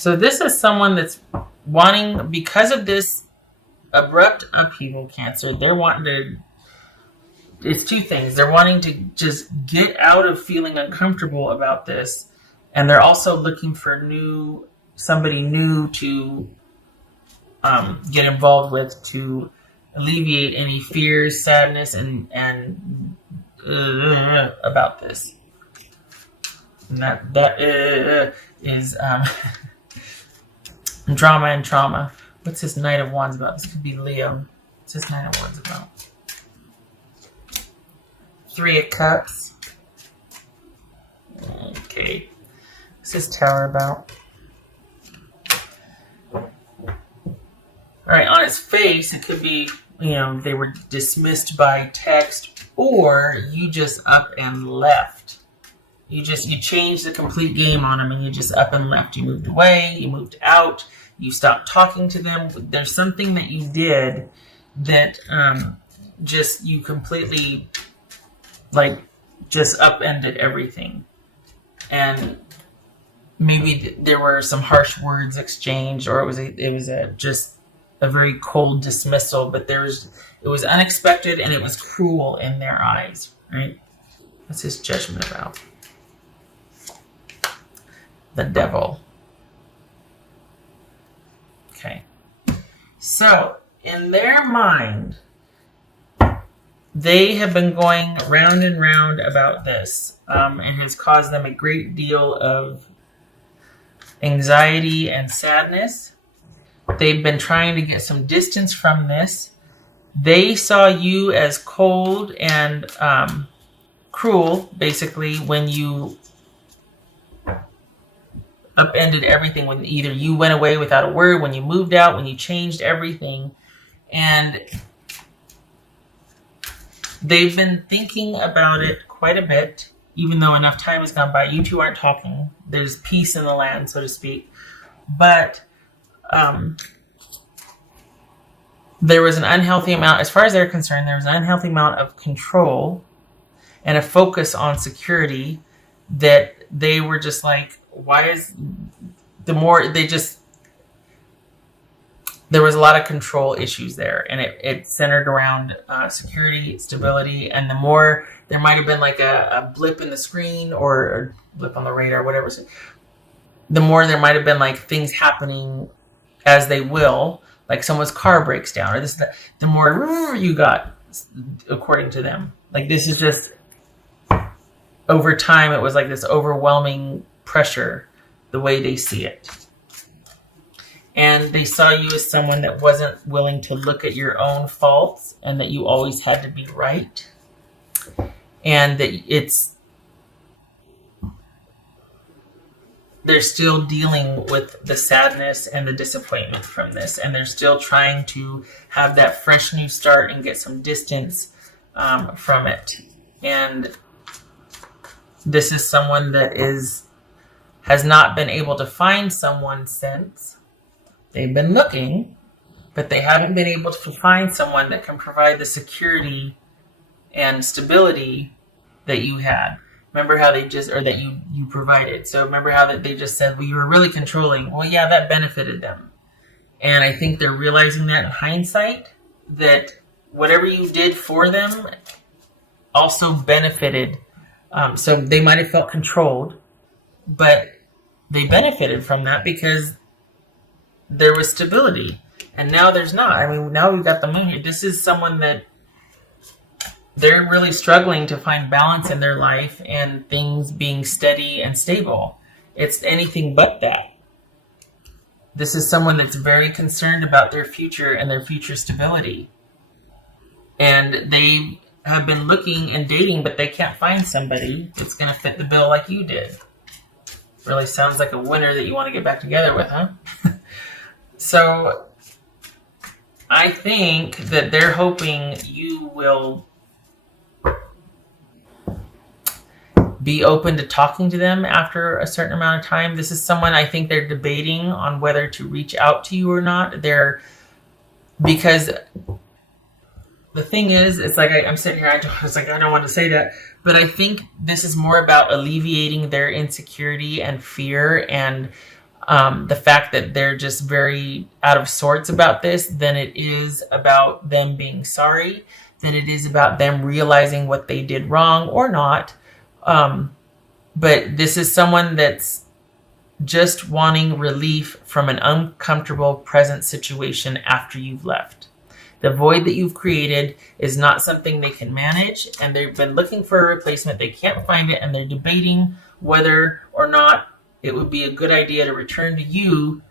So this is someone that's wanting, because of this abrupt upheaval, Cancer, they're wanting to, it's two things. They're wanting to just get out of feeling uncomfortable about this, and they're also looking for somebody new to get involved with to alleviate any fears, sadness, and about this. And that is drama and trauma. What's this Knight of Wands about? This could be Leo. What's this Knight of Wands about? 3 of Cups. Okay. What's this Tower about? Alright, on its face, it could be, they were dismissed by text, or you just up and left. You changed the complete game on them, and you just up and left. You moved away, you moved out, you stopped talking to them. There's something that you did that you completely, just upended everything. And maybe there were some harsh words exchanged, or it was just a very cold dismissal, but it was unexpected and it was cruel in their eyes, right? What's his Judgment about? The Devil. Okay. So, in their mind, they have been going round and round about this. It has caused them a great deal of anxiety and sadness. They've been trying to get some distance from this. They saw you as cold and cruel, basically, when you upended everything, when either you went away without a word, when you moved out, when you changed everything. And they've been thinking about it quite a bit, even though enough time has gone by. You two aren't talking. There's peace in the land, so to speak. But there was an unhealthy amount, as far as they're concerned, there was an unhealthy amount of control and a focus on security that they were just like, there was a lot of control issues there, and it centered around security, stability, and the more there might have been like a blip in the screen or a blip on the radar, whatever, the more there might have been like things happening as they will, like someone's car breaks down, or the more you got, according to them. Like, this is just, over time, it was like this overwhelming pressure, the way they see it. And they saw you as someone that wasn't willing to look at your own faults, and that you always had to be right. And that they're still dealing with the sadness and the disappointment from this, and they're still trying to have that fresh new start and get some distance from it. And this is someone that has not been able to find someone since. They've been looking, but they haven't been able to find someone that can provide the security and stability that you had. Remember how that you provided. So remember how that they just said, well, you were really controlling. Well, yeah, that benefited them. And I think they're realizing that in hindsight, that whatever you did for them also benefited. So they might have felt controlled, but they benefited from that because there was stability. And now there's not. I mean, now we've got the moon here. This is someone that they're really struggling to find balance in their life and things being steady and stable. It's anything but that. This is someone that's very concerned about their future and their future stability. And they have been looking and dating, but they can't find somebody that's going to fit the bill like you did. Really sounds like a winner that you want to get back together with, huh? So I think that they're hoping you will be open to talking to them after a certain amount of time. This is someone I think they're debating on whether to reach out to you or not. Because the thing is, it's like I'm sitting here, I don't want to say that, but I think this is more about alleviating their insecurity and fear and the fact that they're just very out of sorts about this than it is about them being sorry, than it is about them realizing what they did wrong or not. But this is someone that's just wanting relief from an uncomfortable present situation after you've left. The void that you've created is not something they can manage, and they've been looking for a replacement. They can't find it, and they're debating whether or not it would be a good idea to return to you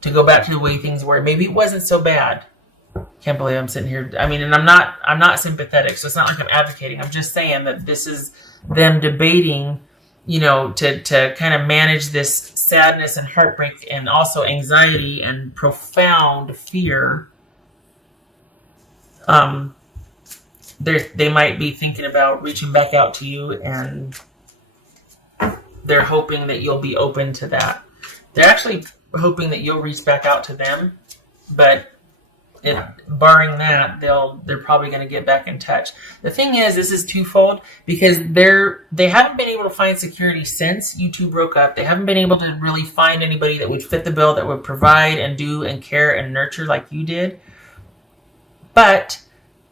to go back to the way things were. Maybe it wasn't so bad. Can't believe I'm sitting here. I mean, and I'm not sympathetic, so it's not like I'm advocating. I'm just saying that this is them debating, to kind of manage this sadness and heartbreak and also anxiety and profound fear. They might be thinking about reaching back out to you, and they're hoping that you'll be open to that. They're actually hoping that you'll reach back out to them, but barring that, they're probably going to get back in touch. The thing is, this is twofold, because they haven't been able to find security since you two broke up. They haven't been able to really find anybody that would fit the bill, that would provide and do and care and nurture like you did. But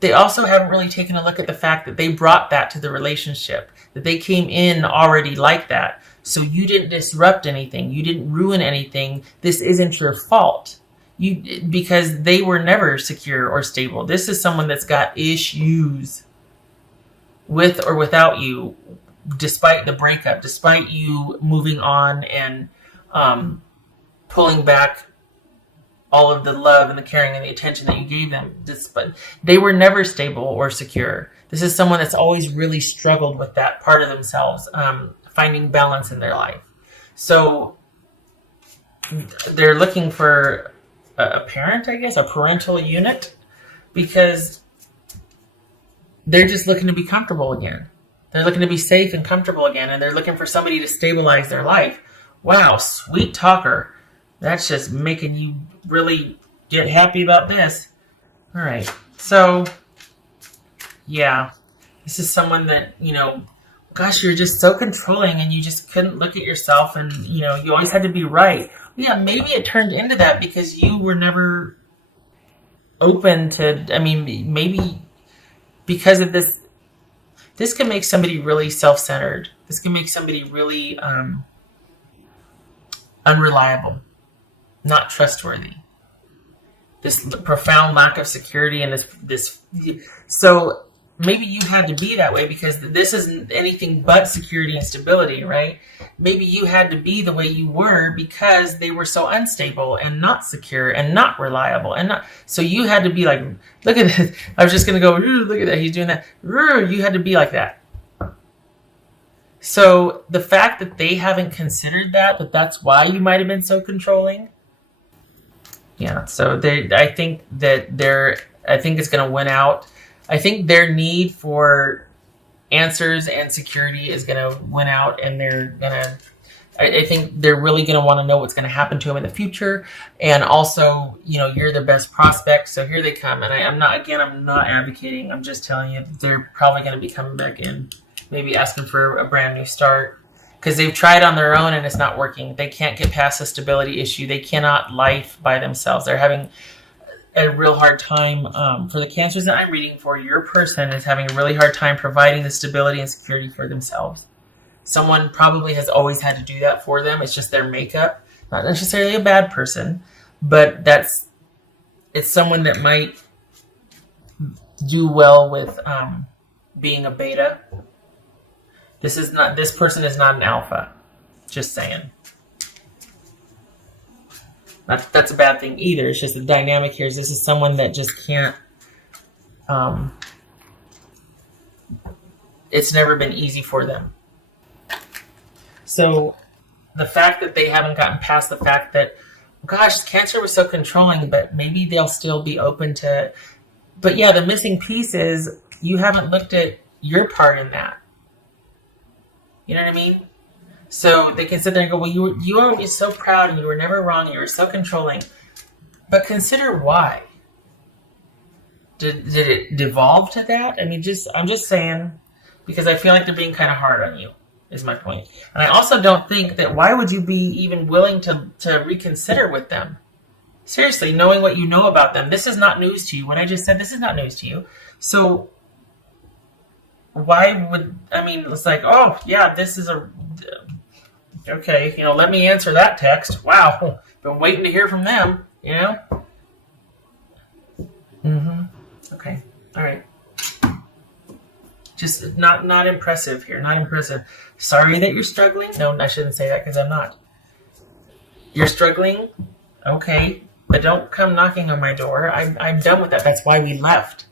they also haven't really taken a look at the fact that they brought that to the relationship, that they came in already like that. So you didn't disrupt anything. You didn't ruin anything. This isn't your fault. Because they were never secure or stable. This is someone that's got issues with or without you, despite the breakup, despite you moving on and pulling back all of the love and the caring and the attention that you gave them. But they were never stable or secure. This is someone that's always really struggled with that part of themselves, finding balance in their life. So they're looking for a parent, I guess, a parental unit, because they're just looking to be comfortable again. They're looking to be safe and comfortable again, and they're looking for somebody to stabilize their life. Wow, sweet talker. That's just making you really get happy about this. All right. So, yeah, this is someone that, gosh, you're just so controlling, and you just couldn't look at yourself, and, you always had to be right. Yeah, maybe it turned into that because you were never open to, maybe because of this. This can make somebody really self-centered. This can make somebody really unreliable, not trustworthy. This profound lack of security and this. So maybe you had to be that way because this isn't anything but security and stability, right? Maybe you had to be the way you were because they were so unstable and not secure and not reliable and not. So you had to be like, look at this. I was just going to go, look at that. He's doing that. You had to be like that. So the fact that they haven't considered that's why you might have been so controlling. Yeah. So I think it's going to win out. I think their need for answers and security is going to win out, and I think they're really going to want to know what's going to happen to them in the future. And also, you're their best prospect. So here they come. And I'm not advocating. I'm just telling you, they're probably going to be coming back in, maybe asking for a brand new start because they've tried on their own and it's not working. They can't get past the stability issue. They cannot life by themselves. They're having a real hard time for the cancers that I'm reading for. Your person is having a really hard time providing the stability and security for themselves. Someone probably has always had to do that for them. It's just their makeup. Not necessarily a bad person, but it's someone that might do well with being a beta. This person is not an alpha. Just saying. That's a bad thing either. It's just the dynamic here is this is someone that just can't. It's never been easy for them. So the fact that they haven't gotten past the fact that, gosh, cancer was so controlling, but maybe they'll still be open to. But yeah, the missing piece is you haven't looked at your part in that. You know what I mean? So they can sit there and go, well, you were always so proud and you were never wrong. You were so controlling. But consider why. Did it devolve to that? I'm just saying, because I feel like they're being kind of hard on you. is my point. And I also don't think that why would you be even willing to reconsider with them? Seriously, knowing what you know about them, this is not news to you. What I just said, this is not news to you. So why would, I mean, it's like, oh, yeah, this is okay, let me answer that text. Wow, been waiting to hear from them, Okay, all right. Just not impressive here, not impressive. Sorry that you're struggling. No, I shouldn't say that because I'm not. You're struggling? Okay, but don't come knocking on my door. I'm done with that. That's why we left.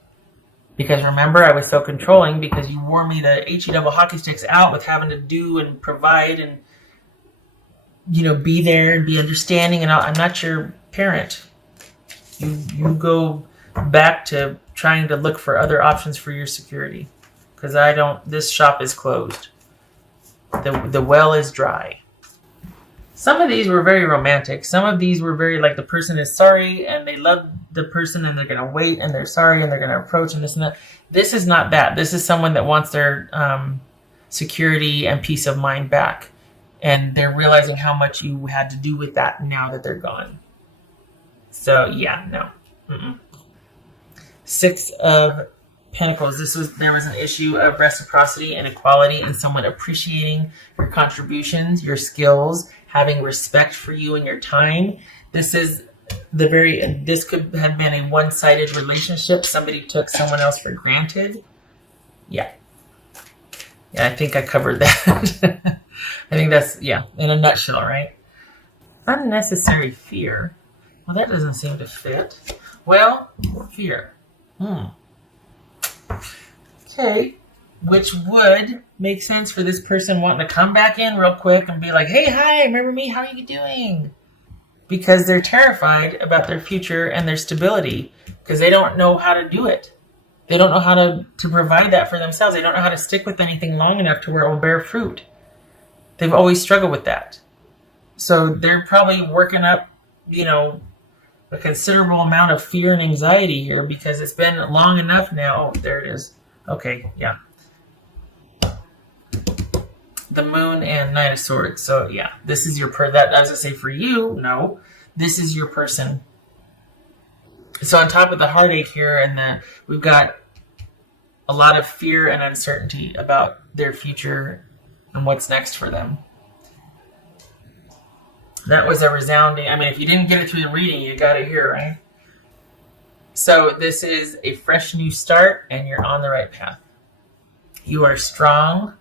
Because remember, I was so controlling because you wore me the HE double hockey sticks out with having to do and provide and, be there and be understanding. And I'm not your parent. You go back to trying to look for other options for your security. Because this shop is closed. The well is dry. Some of these were very romantic. Some of these were very like the person is sorry and they love the person and they're going to wait and they're sorry and they're going to approach and this and that. This is not that. This is someone that wants their security and peace of mind back. And they're realizing how much you had to do with that now that they're gone. So, yeah, no. Mm-mm. 6 of Pentacles. There was an issue of reciprocity and equality and someone appreciating your contributions, your skills, having respect for you and your time. This could have been a one-sided relationship. Somebody took someone else for granted. Yeah, I think I covered that. I think that's, in a nutshell, right? Unnecessary fear. Well, that doesn't seem to fit. Well, fear. Okay, which would make sense for this person wanting to come back in real quick and be like, hey, hi, remember me? How are you doing? Because they're terrified about their future and their stability because they don't know how to do it. They don't know how to provide that for themselves. They don't know how to stick with anything long enough to where it will bear fruit. They've always struggled with that. So they're probably working up, a considerable amount of fear and anxiety here because it's been long enough now. Oh, there it is. Okay, yeah. The Moon and Knight of Swords. So, yeah, this is your that as I say for you, no. This is your person. So on top of the heartache here, we've got a lot of fear and uncertainty about their future and what's next for them. That was a resounding, if you didn't get it through the reading, you got it here, right? So this is a fresh new start, and you're on the right path. You are strong,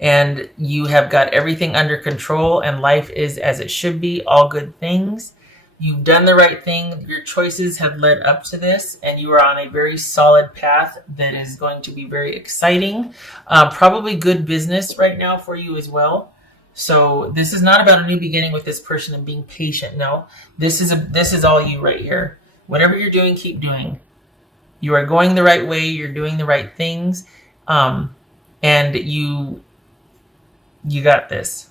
and you have got everything under control, and life is as it should be, all good things. You've done the right thing. Your choices have led up to this, and you are on a very solid path that is going to be very exciting. Probably good business right now for you as well. So this is not about a new beginning with this person and being patient. No, this is all you right here. Whatever you're doing, keep doing. You are going the right way. You're doing the right things, and you got this.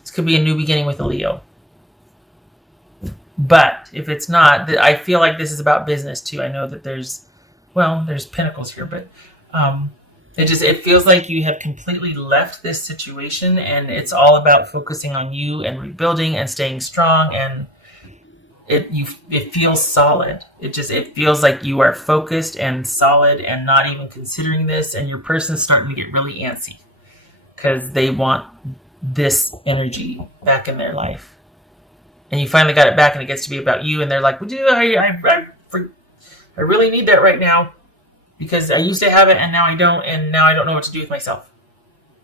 This could be a new beginning with a Leo. But if it's not, I feel like this is about business too. I know that there's Pentacles here, but it feels like you have completely left this situation and it's all about focusing on you and rebuilding and staying strong, and it feels solid. It feels like you are focused and solid and not even considering this, and your person's starting to get really antsy because they want this energy back in their life. And you finally got it back and it gets to be about you, and they're like, I really need that right now because I used to have it and now I don't know what to do with myself.